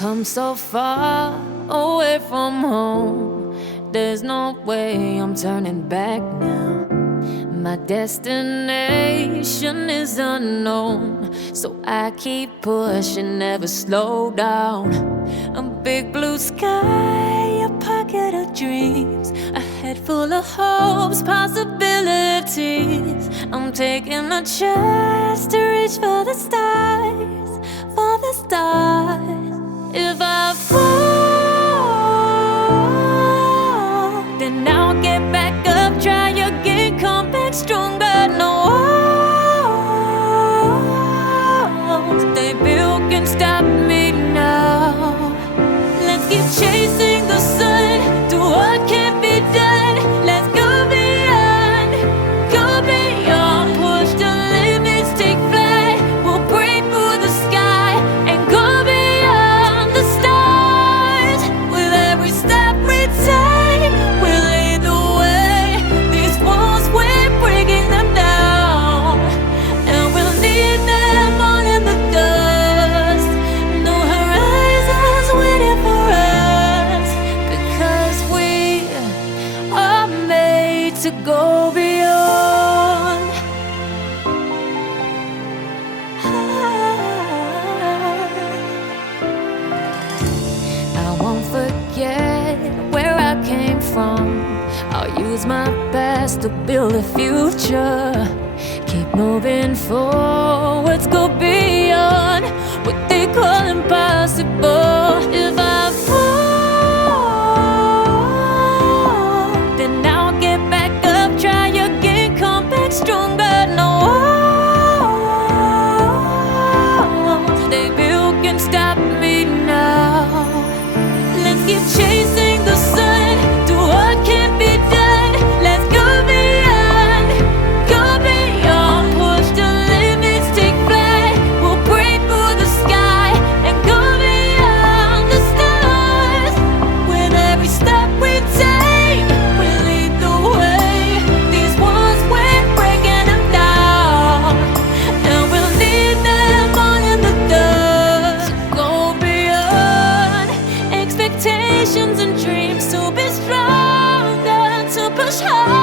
come so far away from home. There's no way I'm turning back now. My destination is unknown, so I keep pushing, never slow down. A big blue sky, a pocket of dreams, a head full of hopes, possibilities. I'm taking a chance to reach for the stars, for the stars. If I fall, then I'll get back up, try again, come back stronger. No walls they built can stop me now. Let's keep chasing the sun, do what can't be done. Let's go beyond, push the limits, take flight. We'll break through the sky and go beyond the stars. With every step we take, we'll lead the way. These walls, we're breaking them down, and we'll leave them all in the dust. No horizons waiting for us, because we are made to go beyond. I won't forget where I came from. I'll use my best to build a future. Keep moving forwards, go beyond what they call impossible. If I fall, then I'll get back up, try again, come back stronger. No walls they built can stop me now. Let's keep chasing the sun, do what can't be done. Let's go beyond, push the limits, take flight. We'll break through the sky and go beyond the stars. With every step we take, we lead the way. These walls, we're breaking them down, and we'll leave them all in the dust. Go beyond expectations and dreams, to be stronger, to push hard.